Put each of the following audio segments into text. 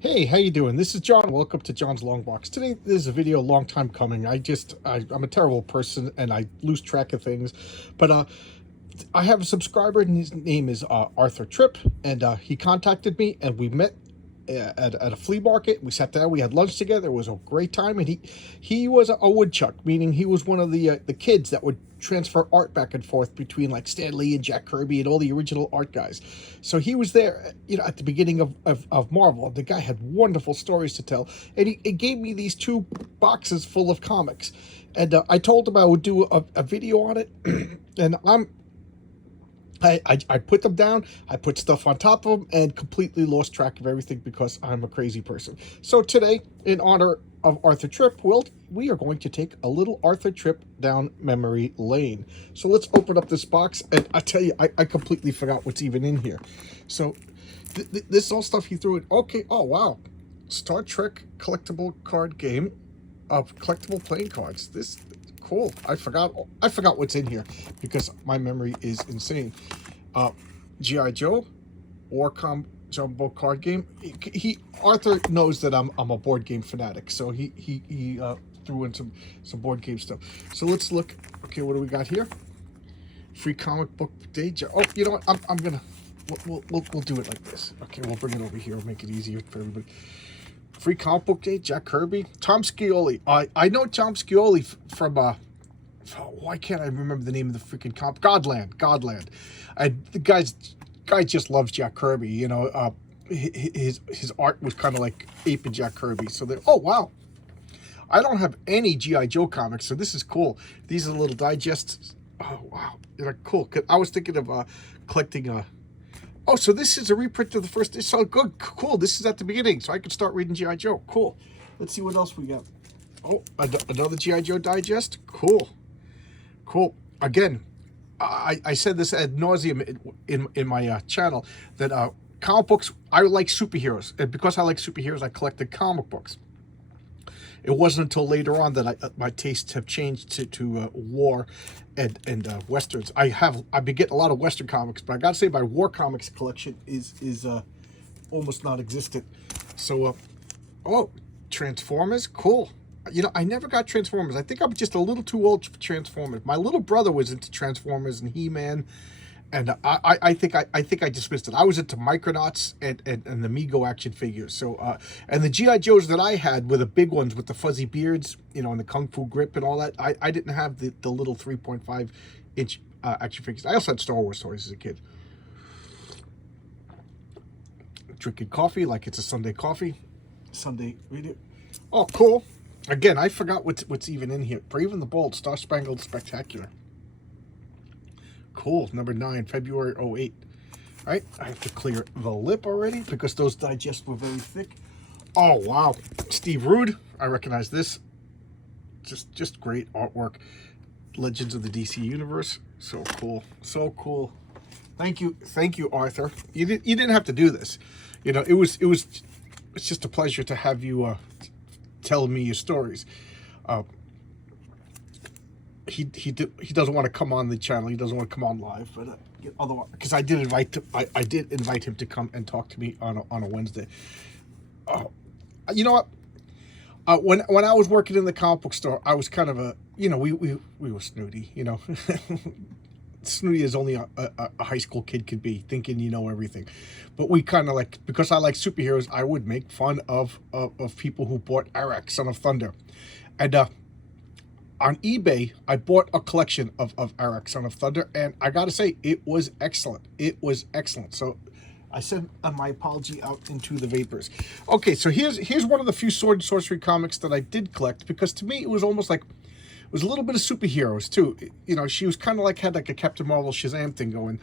Hey, how you doing? This is John. Welcome to John's Long Box. Today, this is a video a long time coming. I'm a terrible person and I lose track of things. But I have a subscriber and his name is Arthur Tripp. And he contacted me and we met at a flea market. We sat down, we had lunch together. It was a great time. And he was a woodchuck, meaning he was one of the kids that would transfer art back and forth between like Stan Lee and Jack Kirby and all the original art guys. So he was there, at the beginning of Marvel. The guy had wonderful stories to tell, and he gave me these two boxes full of comics, and I told him I would do a video on it, and I put them down, I put stuff on top of them, and completely lost track of everything because I'm a crazy person. So today, in honor of Arthur Tripp, we are going to take a little Arthur Tripp down memory lane. So let's open up this box, and I tell you, I completely forgot what's even in here. So this is all stuff he threw in. Okay, oh wow. Star Trek collectible card game of collectible playing cards. This cool. I forgot what's in here because my memory is insane. G.I. Joe, Warcom Jumbo card game. Arthur knows that I'm a board game fanatic, so he threw in some board game stuff. So let's look. Okay, what do we got here? Free comic book day. Oh, you know what? I'm gonna we'll do it like this. Okay, we'll bring it over here. We'll make it easier for everybody. Free comic book day, Jack Kirby, Tom Scioli. I know Tom Scioli from why can't I remember the name of the freaking comp? Godland. The guy just loves Jack Kirby. His art was kind of like aping Jack Kirby. So oh wow, I don't have any G.I. Joe comics, so this is cool. These are little digests. Oh wow, they're cool. I was thinking of collecting Oh, so this is a reprint of the first issue. So good, cool. This is at the beginning, so I can start reading G.I. Joe. Cool. Let's see what else we got. Oh, another G.I. Joe digest. Cool. Again, I said this ad nauseum in my channel that comic books. I like superheroes, and because I like superheroes, I collected comic books. It wasn't until later on that my tastes have changed to war and westerns. I've been getting a lot of western comics, but I gotta say my war comics collection is almost non-existent. So oh, Transformers, cool. I never got Transformers. I think I'm just a little too old for Transformers. My little brother was into Transformers and He-Man, and I think I dismissed it. I was into Micronauts and the Mego action figures. So and the G.I. Joes that I had were the big ones with the fuzzy beards, and the Kung Fu grip and all that. I didn't have the little 3.5-inch action figures. I also had Star Wars toys as a kid. Drinking coffee like it's a Sunday coffee. Sunday video. Oh, cool. Again, I forgot what's even in here. Brave and the Bold, Star Spangled Spectacular. Cool, number 9, February 08. All right, I have to clear the lip already because those digests were very thick. Oh, wow. Steve Rude, I recognize this. Just great artwork. Legends of the DC Universe. So cool. Thank you, Arthur. You didn't have to do this. It's just a pleasure to have you tell me your stories. He doesn't want to come on the channel. He doesn't want to come on live, but otherwise, because I did invite him to come and talk to me on a Wednesday. You know what? When I was working in the comic book store, I was kind of we were snooty. Snooty as only a high school kid could be, thinking you know everything. But we kind of because I like superheroes, I would make fun of people who bought Arak, Son of Thunder, and on eBay, I bought a collection of Arak, Son of Thunder, and I gotta say, it was excellent. So I sent my apology out into the vapors. Okay, so here's one of the few sword and sorcery comics that I did collect, because to me, it was almost like, it was a little bit of superheroes, too. She was kind of had like a Captain Marvel Shazam thing going.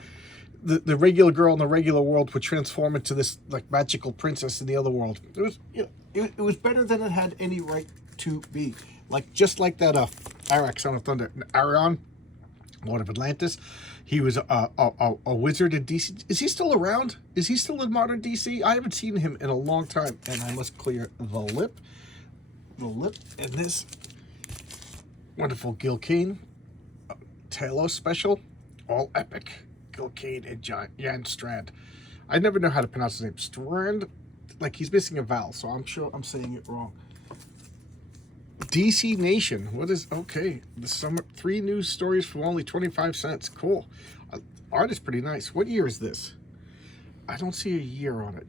The regular girl in the regular world would transform into this like magical princess in the other world. It was it was better than it had any right to be. Just like that Arak, Son of Thunder. Arion, Lord of Atlantis. He was a wizard in DC. Is he still around? Is he still in modern DC? I haven't seen him in a long time. And I must clear the lip. And this wonderful Gil Kane Talos special. All epic. Gil Kane and Jan Strand. I never know how to pronounce his name. Strand. like he's missing a vowel, so I'm sure I'm saying it wrong. DC Nation. What is okay? The summer 3 news stories for only 25 cents. Cool. Art is pretty nice. What year is this? I don't see a year on it.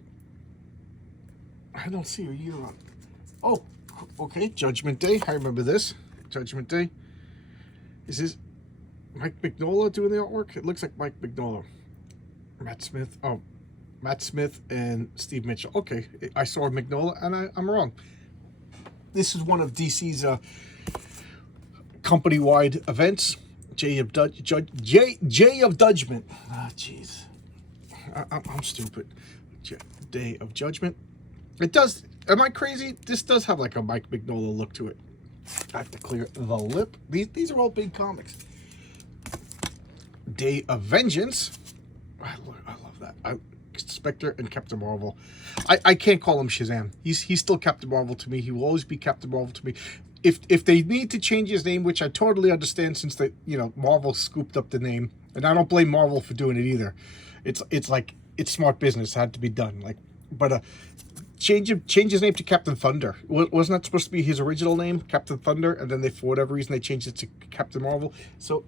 I don't see a year on it. Oh, okay. Judgment Day. I remember this. Judgment Day. Is this Mike Mignola doing the artwork? It looks like Mike Mignola. Matt Smith. Oh, Matt Smith and Steve Mitchell. Okay, I saw Mignola, and I'm wrong. This is one of DC's company-wide events. J of Judgment. Ah, jeez. I'm stupid. Day of Judgment. It does. Am I crazy? This does have like a Mike Mignola look to it. I have to clear the lip. These are all big comics. Day of Vengeance. I love that. Spectre and Captain Marvel. I can't call him Shazam. He's still Captain Marvel to me. He will always be Captain Marvel to me. If they need to change his name, which I totally understand, since they Marvel scooped up the name, and I don't blame Marvel for doing it either. It's like it's smart business. It had to be done. But change his name to Captain Thunder. Wasn't that supposed to be his original name, Captain Thunder? And then for whatever reason they changed it to Captain Marvel. So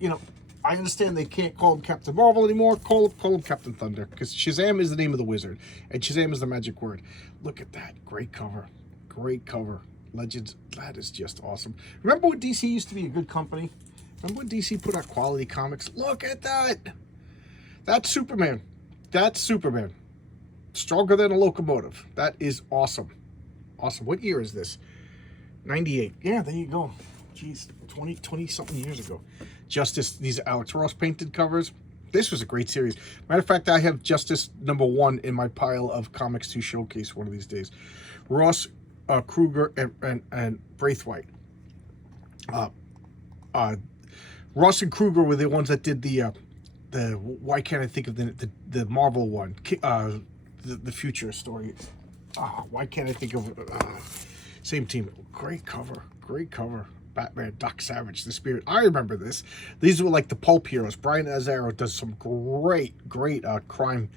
I understand they can't call him Captain Marvel anymore. Call him Captain Thunder, because Shazam is the name of the wizard, and Shazam is the magic word. Look at that. Great cover. Great cover. Legends. That is just awesome. Remember when DC used to be a good company? Remember when DC put out quality comics? Look at that. That's Superman. That's Superman. Stronger than a locomotive. That is awesome. Awesome. What year is this? 98. Yeah, there you go. Jeez, 20 something years ago. Justice, these are Alex Ross painted covers. This was a great series. Matter of fact, I have Justice #1 in my pile of comics to showcase one of these days. Ross, Kruger, and Braithwaite. Ross and Kruger were the ones that did the why can't I think of the Marvel one, the future story. Why can't I think of same team? Great cover. Batman, Doc Savage, the Spirit. I remember this. These were like the pulp heroes. Brian Azzaro does some great crime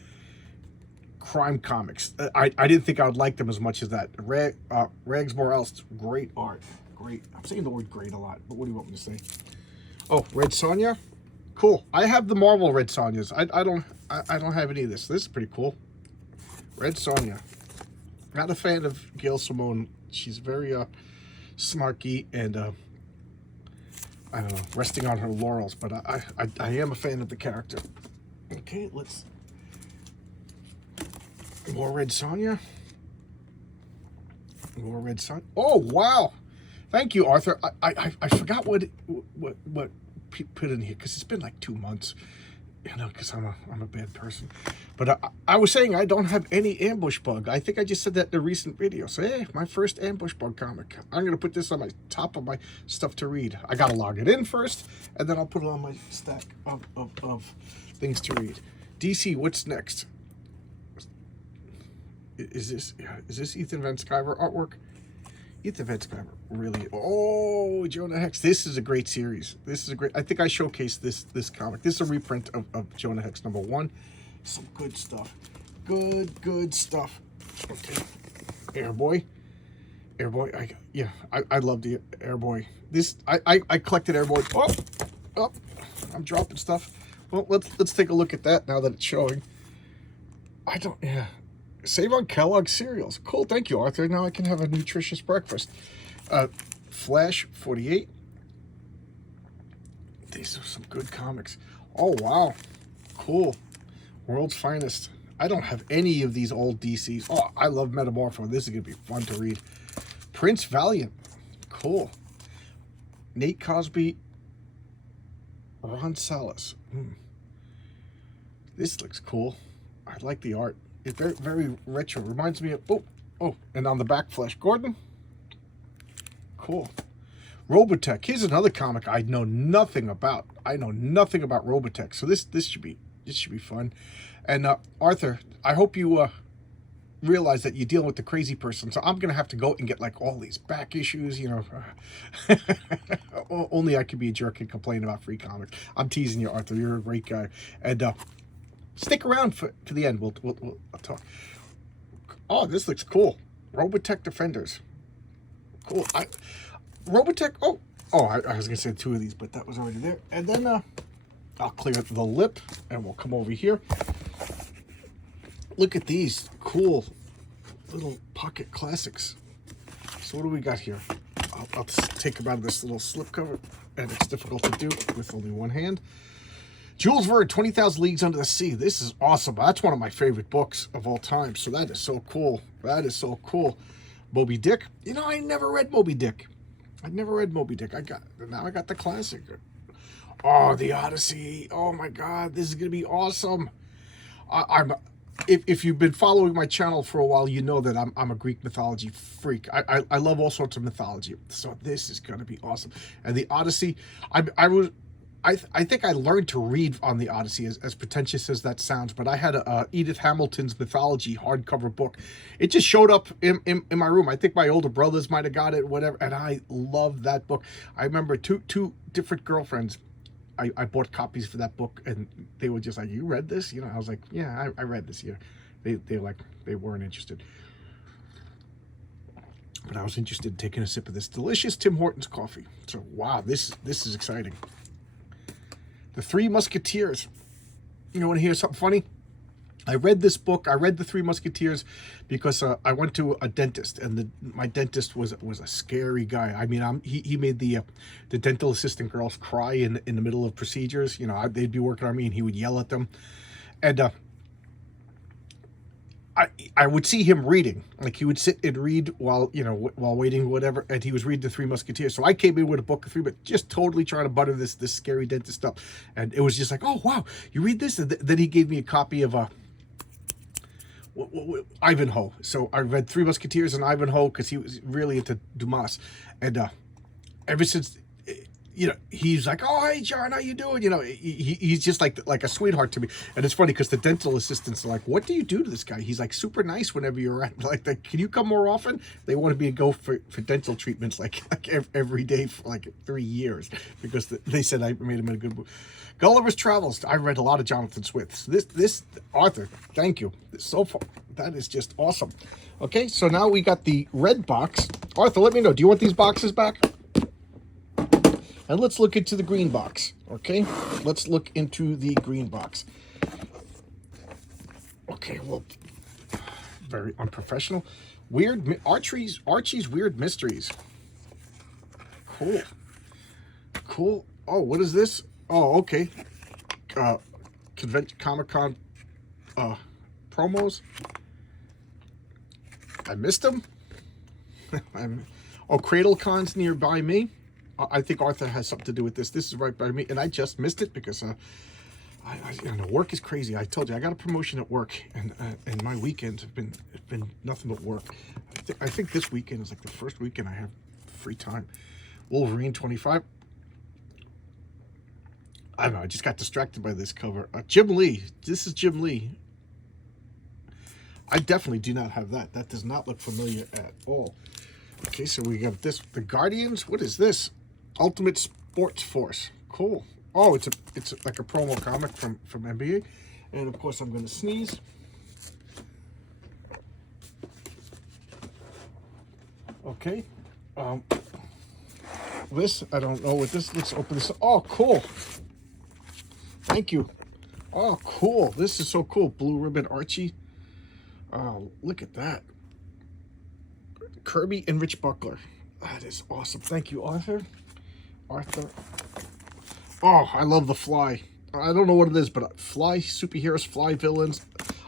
comics. I didn't think I would like them as much as that. Rags Morales, great art. Great. I'm saying the word great a lot, but what do you want me to say? Oh, Red Sonja? Cool. I have the Marvel Red Sonjas. I don't have any of this. This is pretty cool. Red Sonja. Not a fan of Gail Simone. She's very smarky and I don't know, resting on her laurels, but I am a fan of the character. Okay, let's more Red Sonja. More Red Sonja. Oh wow! Thank you, Arthur. I forgot what put in here, because it's been like 2 months. Because I'm a bad person. But I was saying I don't have any Ambush Bug. I think I just said that in a recent video. So, hey, my first Ambush Bug comic. I'm going to put this on my top of my stuff to read. I got to log it in first, and then I'll put it on my stack of things to read. DC, what's next? Is this Ethan Van Sciver artwork? Ethan Van Sciver, really? Oh, Jonah Hex. This is a great series. This is a great. I think I showcased this comic. This is a reprint of Jonah Hex #1. Some good stuff. Good stuff. Okay, Airboy. I love the Airboy. This I collected Airboy. Oh, I'm dropping stuff. Well, let's take a look at that now that it's showing. Save on Kellogg's cereals. Cool, thank you, Arthur. Now I can have a nutritious breakfast. Flash 48. These are some good comics. Oh, wow. Cool. World's Finest. I don't have any of these old DCs. Oh, I love Metamorpho. This is going to be fun to read. Prince Valiant. Cool. Nate Cosby. Ron Salas. This looks cool. I like the art. It's very, very retro. Reminds me of... Oh, and on the back, Flash Gordon. Cool. Robotech. Here's another comic I know nothing about. I know nothing about Robotech. So this should be fun. And Arthur, I hope you realize that you're dealing with the crazy person. So I'm going to have to go and get like all these back issues, Only I could be a jerk and complain about free comics. I'm teasing you, Arthur. You're a great guy. And... stick around for the end. We'll talk. Oh, this looks cool. Robotech Defenders. Cool. Robotech. I was gonna say 2 of these, but that was already there. And then I'll clear the lip, and we'll come over here. Look at these cool little pocket classics. So what do we got here? I'll take them out of this little slip cover, and it's difficult to do with only one hand. Jules Verne, 20,000 Leagues Under the Sea. This is awesome. That's one of my favorite books of all time. So that is so cool. That is so cool. Moby Dick. You know, I never read Moby Dick. I never read Moby Dick. Now I got the classic. Oh, the Odyssey. Oh my God, this is gonna be awesome. If you've been following my channel for a while, you know that I'm a Greek mythology freak. I love all sorts of mythology. So this is gonna be awesome. And the Odyssey, I think I learned to read on the Odyssey, as pretentious as that sounds, but I had a Edith Hamilton's mythology hardcover book. It just showed up in my room. I think my older brothers might have got it, whatever, and I love that book. I remember two different girlfriends, I bought copies for that book, and they were just like, "You read this?" You know, I was like, "Yeah, I read this." Yeah, they weren't interested, but I was interested in taking a sip of this delicious Tim Hortons coffee. So wow, this is exciting. The Three Musketeers. You want to hear something funny? I read this book. I read The Three Musketeers because I went to a dentist, and my dentist was a scary guy. I mean, he made the dental assistant girls cry in the middle of procedures. You know, they'd be working on me, and he would yell at them, and I would see him reading. Like, he would sit and read while waiting, whatever, and he was reading The Three Musketeers. So I came in with a book of three, but just totally trying to butter this scary dentist up, and it was just like, "Oh wow, you read this?" And then he gave me a copy of Ivanhoe. So I read Three Musketeers and Ivanhoe because he was really into Dumas, and ever since, he's like, "Oh, hey John, how you doing?" He's just like a sweetheart to me. And it's funny because the dental assistants are like, "What do you do to this guy?" He's like super nice whenever you're around. Like, can you come more often? They wanted me to go for dental treatments like every day for like 3 years because they said I made him in a good mood. Gulliver's Travels. I read a lot of Jonathan Swift's. This Arthur, thank you. So far, that is just awesome. Okay, so now we got the red box. Arthur, let me know. Do you want these boxes back? And let's look into the green box, okay? Let's look into the green box. Okay, well, very unprofessional. Archie's Weird Mysteries. Cool. Cool. Oh, what is this? Oh, okay. Convention Comic-Con promos. I missed them. Cradle Con's nearby me. I think Arthur has something to do with this. This is right by me, and I just missed it because work is crazy. I told you I got a promotion at work, and my weekends have been nothing but work. I think this weekend is like the first weekend I have free time. Wolverine 25. I don't know. I just got distracted by this cover. Jim Lee. This is Jim Lee. I definitely do not have that. That does not look familiar at all. Okay, so we got this. The Guardians. What is this? Ultimate Sports Force. Cool. Oh, it's like a promo comic from NBA. And of course, I'm going to sneeze. Okay. This, I don't know what this. Let's open this. Oh, cool. Thank you. Oh, cool. This is so cool. Blue Ribbon Archie. Oh, look at that. Kirby and Rich Buckler. That is awesome. Thank you, Arthur. Oh, I love the Fly. I don't know what it is, but Fly superheroes, Fly villains.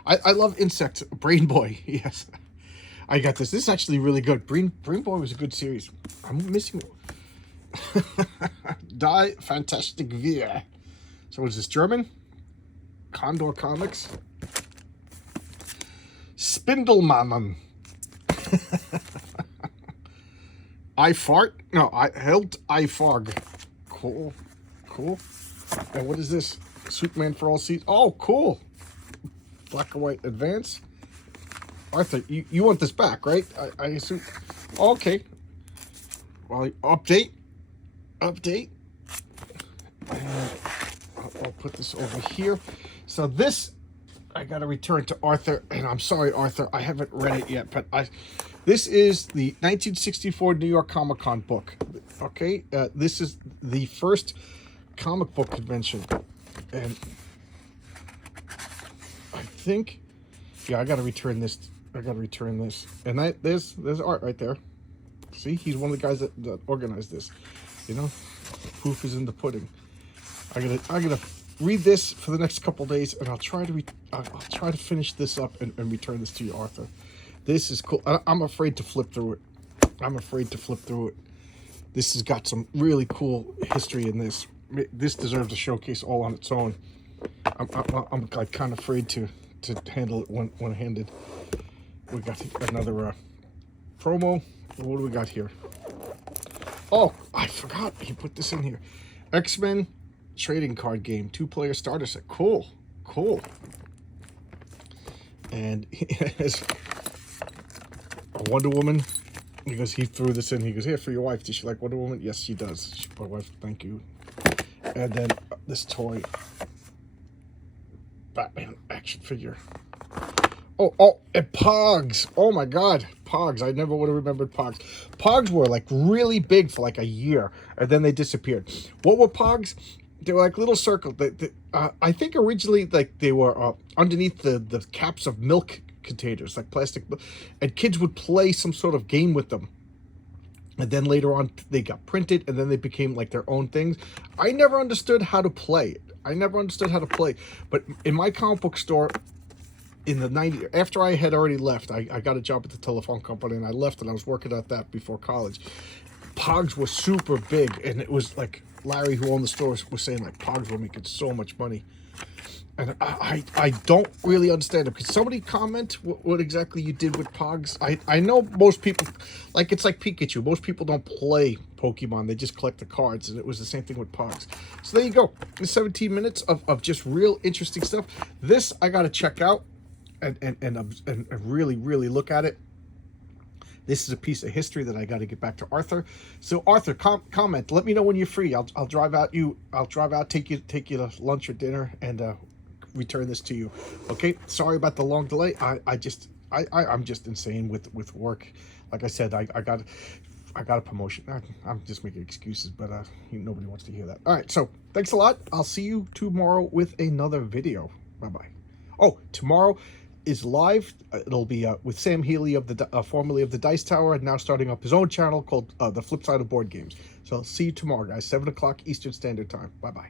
I love insects. Brain Boy. Yes. I got this. This is actually really good. Brain Boy was a good series. I'm missing Die Fantastic Wir. So is this German? Condor Comics. Spindelmannen. I fart? No, I fog. Cool. And what is this? Superman for all seasons. Oh, cool. Black and white advance. Arthur, you want this back, right? I assume. Okay. Well, update. And I'll put this over here. So this I gotta return to Arthur, and I'm sorry, Arthur, I haven't read it yet, but this is the 1964 New York Comic Con book. Okay, this is the first comic book convention, and I think, yeah, I gotta return this. I gotta return this, and there's art right there. See, he's one of the guys that organized this. You know, proof is in the pudding. I gotta read this for the next couple days, and I'll try to finish this up and return this to you, Arthur. This is cool. I'm afraid to flip through it. I'm afraid to flip through it. This has got some really cool history in this. This deserves a showcase all on its own. I'm like kind of afraid to handle it one-handed. We got another promo. What do we got here? Oh, I forgot he put this in here. X-Men trading card game, 2-player starter set. Cool. And he has a Wonder Woman, because he threw this in. He goes, here for your wife. Does she like Wonder Woman? Yes, she does. My wife, thank you. And then this toy, Batman action figure. Oh, and Pogs. Oh my God, Pogs. I never would have remembered Pogs. Pogs were like really big for like a year, and then they disappeared. What were Pogs? They were like little circles. I think originally like they were underneath the caps of milk containers, like plastic, and kids would play some sort of game with them. And then later on, they got printed, and then they became like their own things. I never understood how to play it. But in my comic book store, in the 90s, after I had already left, I got a job at the telephone company, and I left, and I was working at that before college. Pogs were super big, and it was like Larry, who owned the store, was saying like Pogs were making so much money. And I don't really understand it. Could somebody comment what exactly you did with Pogs? I know most people, like it's like Pikachu. Most people don't play Pokemon. They just collect the cards. And it was the same thing with Pogs. So there you go. 17 minutes of just real interesting stuff. This I got to check out and really, really look at it. This is a piece of history that I got to get back to Arthur. So Arthur, comment. Let me know when you're free. I'll drive out. Take you to lunch or dinner, and return this to you. Okay. Sorry about the long delay. I'm just insane with work. Like I said, I got a promotion. I'm just making excuses, but nobody wants to hear that. All right. So thanks a lot. I'll see you tomorrow with another video. Bye bye. Oh, tomorrow is live. It'll be with Sam Healy of the formerly of the Dice Tower, and now starting up his own channel called The Flip Side of Board Games. So I'll see you tomorrow, guys. 7 o'clock Eastern Standard Time. Bye bye.